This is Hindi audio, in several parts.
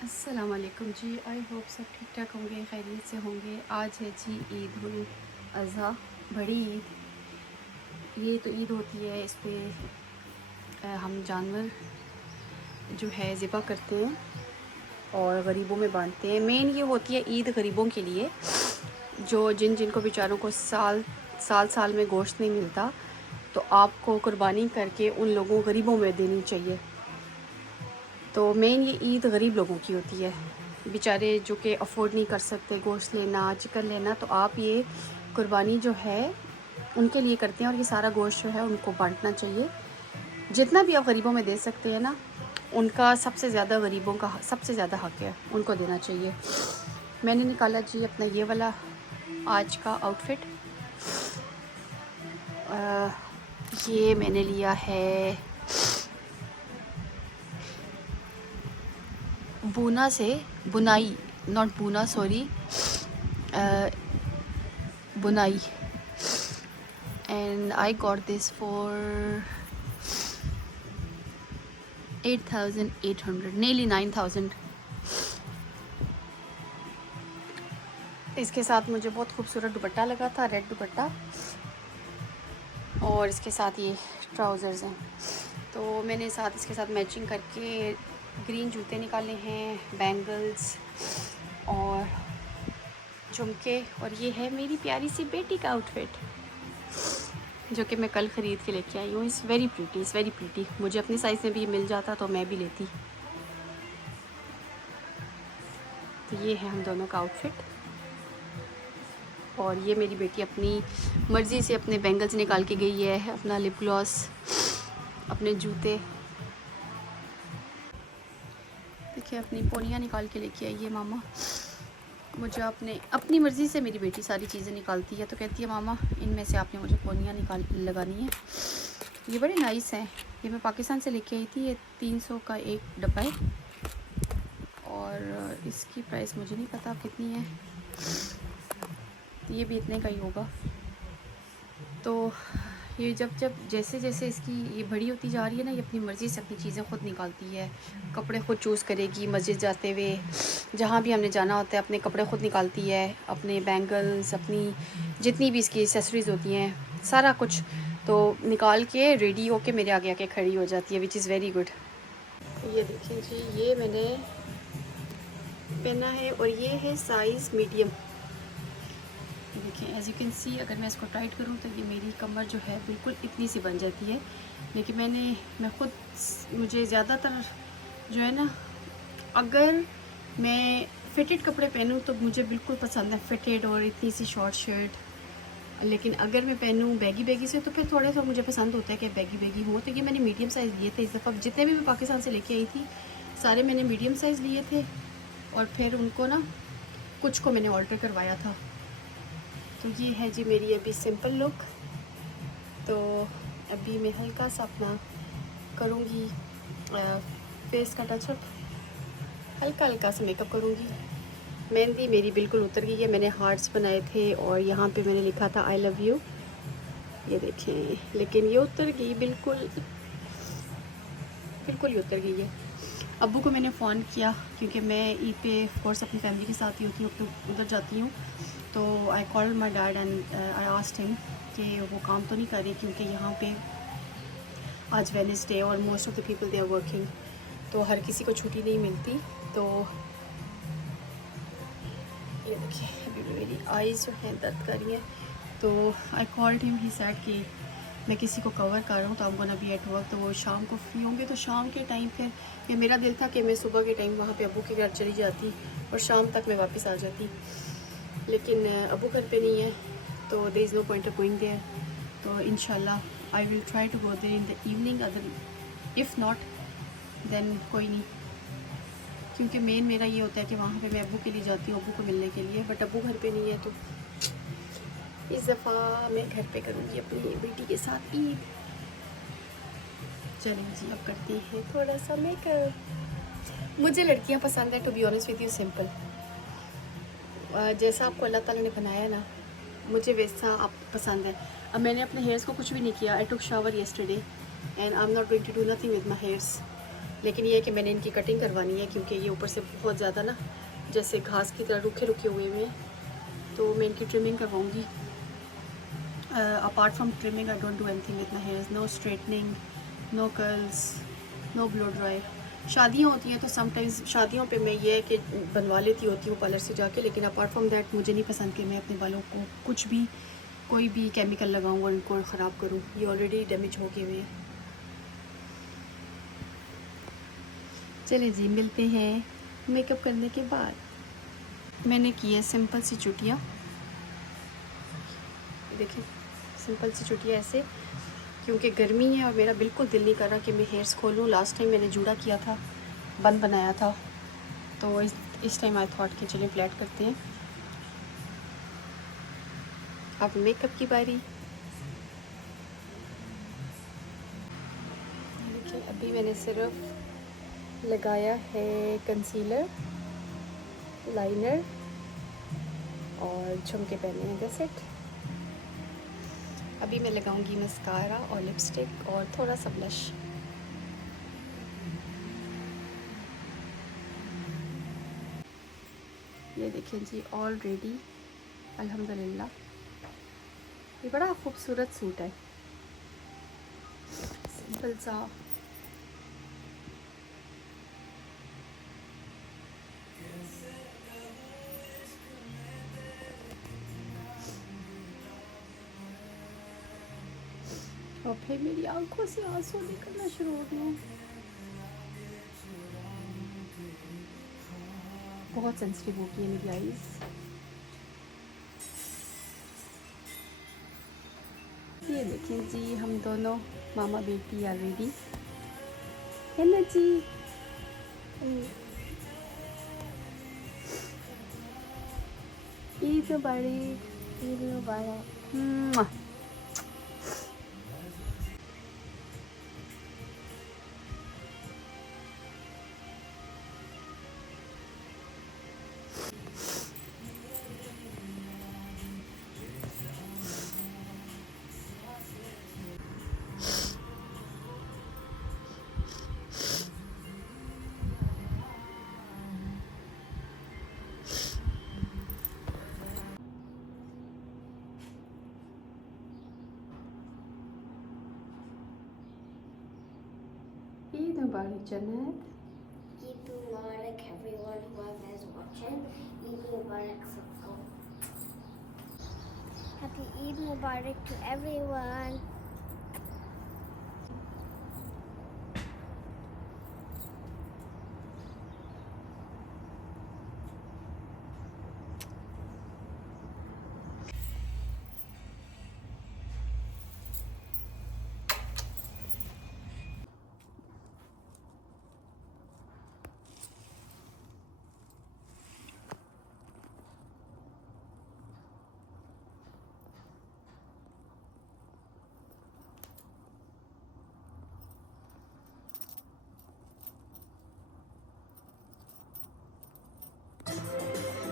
अस्सलाम वालेकुम जी। आई होप सब ठीक ठाक होंगे, खैरियत से होंगे। आज है जी ईद उल अज़हा, बड़ी ईद। ये तो ईद होती है, इस पे हम जानवर जो है ज़िबा करते हैं और गरीबों में बांटते हैं। मेन ये होती है ईद गरीबों के लिए, जो जिनको बेचारों को साल में गोश्त नहीं मिलता, तो आपको कुर्बानी करके उन लोगों गरीबों में देनी चाहिए। तो मेन ये ईद गरीब लोगों की होती है, बेचारे जो कि अफोर्ड नहीं कर सकते गोश्त लेना, चिकन लेना, तो आप ये कुर्बानी जो है उनके लिए करते हैं और ये सारा गोश्त जो है उनको बांटना चाहिए। जितना भी आप गरीबों में दे सकते हैं ना, उनका सबसे ज़्यादा गरीबों का सबसे ज़्यादा हक़ है, उनको देना चाहिए। मैंने निकाला जी अपना ये वाला आज का आउटफिट। ये मैंने लिया है बूना से, बुनाई, नॉट बूना, सॉरी, बुनाई। And I got this for 8,800, nearly 9,000। इसके साथ मुझे बहुत खूबसूरत दुपट्टा लगा था, रेड दुपट्टा, और इसके साथ ये ट्राउज़र्स हैं। तो मैंने साथ इसके साथ मैचिंग करके ग्रीन जूते निकाले हैं, बैंगल्स और झुमके, और ये है मेरी प्यारी सी बेटी का आउटफिट जो कि मैं कल ख़रीद के लेके आई हूँ। Is very pretty. मुझे अपनी साइज़ में भी मिल जाता तो मैं भी लेती। तो ये है हम दोनों का आउटफिट। और ये मेरी बेटी अपनी मर्ज़ी से अपने बैंगल्स निकाल के गई है, अपना लिप ग्लॉस, अपने जूते। देखिए अपनी पोनियाँ निकाल के लेके आई है मामा। मुझे अपनी मर्ज़ी से मेरी बेटी सारी चीज़ें निकालती है, तो कहती है मामा इनमें से आपने मुझे पोनियाँ लगानी है। ये बड़े नाइस हैं, ये मैं पाकिस्तान से लेके आई थी। ये 300 का एक डब्बा है और इसकी प्राइस मुझे नहीं पता कितनी है, ये भी इतने का ही होगा। तो ये जब जैसे जैसे इसकी ये बड़ी होती जा रही है ना, ये अपनी मर्ज़ी से अपनी चीज़ें ख़ुद निकालती है, कपड़े ख़ुद चूज़ करेगी। मस्जिद जाते हुए जहाँ भी हमने जाना होता है अपने कपड़े ख़ुद निकालती है, अपने बैंगल्स, अपनी जितनी भी इसकी एक्सेसरीज़ होती हैं, सारा कुछ तो निकाल के रेडी होके मेरे आगे आके खड़ी हो जाती है, विच इज़ वेरी गुड। ये देखिए जी, ये मैंने पहना है और ये है साइज़ मीडियम। देखिए एज़ यू कैन सी, अगर मैं इसको टाइट करूँ तो ये मेरी कमर जो है बिल्कुल इतनी सी बन जाती है। लेकिन मैं ख़ुद, मुझे ज़्यादातर जो है ना, अगर मैं फिटेड कपड़े पहनूँ तो मुझे बिल्कुल पसंद है फिटेड और इतनी सी शॉर्ट शर्ट। लेकिन अगर मैं पहनूँ बैगी से तो फिर थोड़ा सा मुझे पसंद होता है कि बैगी हो। तो ये मैंने मीडियम साइज़ लिए थे इस दफ़ा, जितने भी मैं पाकिस्तान से लेके आई थी सारे मैंने मीडियम साइज़ लिए थे, और फिर उनको ना कुछ को मैंने ऑल्टर करवाया था। तो ये है जी मेरी अभी सिंपल लुक। तो अभी मैं हल्का सा अपना करूँगी फेस का टचअप, हल्का सा मेकअप करूँगी। मेहंदी मेरी बिल्कुल उतर गई है, मैंने हार्ट्स बनाए थे और यहाँ पे मैंने लिखा था आई लव यू, ये देखें, लेकिन ये उतर गई बिल्कुल ही उतर गई है। अब्बू को मैंने फ़ोन किया क्योंकि मैं ईद पे ऑफ कोर्स अपनी फैमिली के साथ ही होती हूँ, तो उधर जाती हूँ। तो I called my dad and I asked him कि वो काम तो नहीं कर रही, क्योंकि यहाँ पे आज वेडनेसडे और most of the people they are working, तो हर किसी को छुट्टी नहीं मिलती। तो ये देखिए अभी मेरी आईज़ जो हैं दर्द कर रही हैं। तो I called him, he said कि मैं किसी को कवर कर रहा हूँ तो I am gonna be at work, तो वो शाम को फ्री होंगे। तो शाम के टाइम फिर ये मेरा दिल था कि मैं सुबह के टाइम वहाँ पे अब्बू के घर चली जाती और शाम तक मैं वापस आ जाती, लेकिन अब्बू घर पे नहीं है, तो there is no point of going there. तो इंशाल्लाह I will try to go there in the evening, other if not then कोई नहीं, क्योंकि मेन मेरा ये होता है कि वहाँ पे मैं अब्बू के लिए जाती हूँ, अब्बू को मिलने के लिए, बट अब्बू घर पे नहीं है। तो इस दफ़ा मैं घर पे करूँगी अपनी बेटी के साथ ईद। चलें जी, अब करती हैं थोड़ा सा मेकअप। मुझे लड़कियाँ पसंद है, to be honest with you, simple, जैसा आपको अल्लाह ताला ने बनाया ना, मुझे वैसा आप पसंद है। अब मैंने अपने हेयर्स को कुछ भी नहीं किया। I took shower yesterday and I am not going to do nothing with my hairs. लेकिन ये है कि मैंने इनकी कटिंग करवानी है क्योंकि ये ऊपर से बहुत ज़्यादा ना जैसे घास की तरह रुखे रुखे हुए हुए हैं, तो मैं इनकी ट्रिमिंग करवाऊँगी। Apart from trimming I don't do anything with my hairs, no straightening, no curls, no blow dry. शादियाँ होती हैं तो समटाइम्स शादियों पे मैं ये है कि बनवा लेती होती हूँ पार्लर से जाके, लेकिन अपार्ट फ्रॉम दैट मुझे नहीं पसंद कि मैं अपने बालों को कुछ भी कोई भी केमिकल लगाऊँ और इनको ख़राब करूँ। ये ऑलरेडी डैमेज हो गए हुए हैं। चलिए जी, मिलते हैं मेकअप करने के बाद। मैंने की है सिंपल सी चुटिया, देखिए सिंपल सी चुटिया ऐसे, क्योंकि गर्मी है और मेरा बिल्कुल दिल नहीं कर रहा कि मैं हेयर्स खोलूँ। लास्ट टाइम मैंने जूड़ा किया था, बन बनाया था, तो इस टाइम आई थॉट कि चलिए फ्लैट करते हैं। अब मेकअप की बारी। देखिए अभी मैंने सिर्फ लगाया है कंसीलर, लाइनर और झुमके पहने हैं, दैट्स इट। अभी मैं लगाऊंगी मस्कारा और लिपस्टिक और थोड़ा सा ब्लश। ये देखिए जी, ऑलरेडी अल्हम्दुलिल्लाह ये बड़ा खूबसूरत सूट है, सिंपल सा। और फिर मेरी आंखों से आंसू निकलना शुरू हो गए। बहुत सेंसिटिव हो गई है मेरी आईज। ये देखें जी, हम दोनों मामा बेटी ऑलरेडी है ना जी। ईद मुबारक, ईद मुबारक। ईद मुबारक जन्नत। Eid Mubarak everyone whoever is watching. Eid Mubarak सबको. Happy Eid Mubarak to everyone.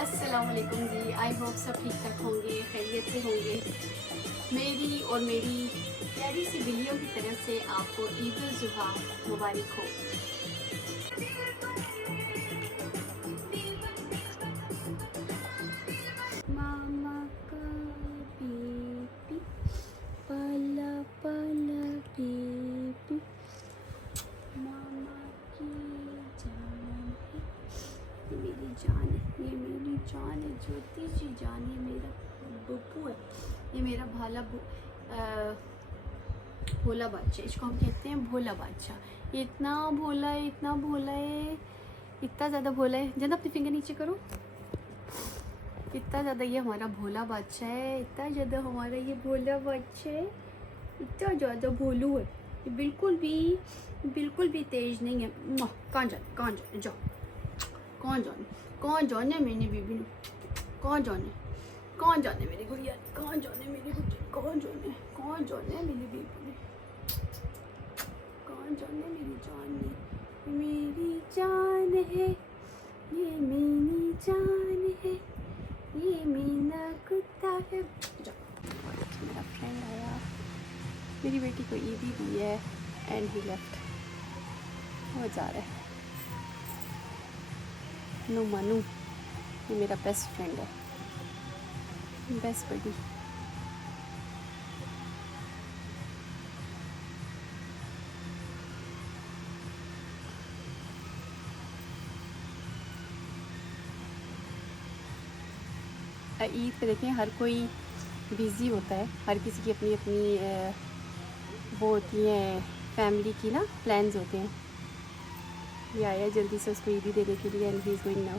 अस्सलाम वालेकुम जी, आई होप सब ठीक ठाक होंगे, खैरियत से होंगे। मेरी और मेरी प्यारी सी बिल्लियों की तरफ से आपको ईद उल जुहा मुबारक हो। मामा का बेबी, पला पला बेबी, मामा की जान है, ये मेरी जान है, ये मेरी जान है, ज्योति जी जान है, मेरा बब्बू है, ये मेरा भोला बादशाह, इसको हम कहते हैं भोला बादशाह। ये इतना भोला है, इतना भोला है, इतना ज़्यादा भोला है। जब अपनी फिंगर नीचे करो, इतना ज़्यादा ये हमारा भोला बादशाह है, इतना ज़्यादा हमारा ये भोला बादशाह है, इतना ज़्यादा भोलू है। ये बिल्कुल भी तेज नहीं है। कहाँ जाने जाओ, कौन जाने मेरी बीबी ने, कौन जाने मेरी गुड़िया, कौन जाने मेरी गुड़िया, कौन जाने मेरी बीबी ने, कौन जाने मेरी जान ने, मेरी जान है, ये मेरी जान है, ये मेरा कुत्ता है। मेरा फ्रेंड आया, मेरी बेटी को ईदी दी है एंड ही लेफ्ट। वो जा रहा है। नो मानू, ये मेरा बेस्ट फ्रेंड है, बेस्ट बडी। ईद पे देखें हर कोई बिज़ी होता है, हर किसी की अपनी अपनी वो होती हैं फैमिली की ना, प्लान्स होते हैं। ये आया जल्दी से उसको ईदी देने के लिए and he is going now.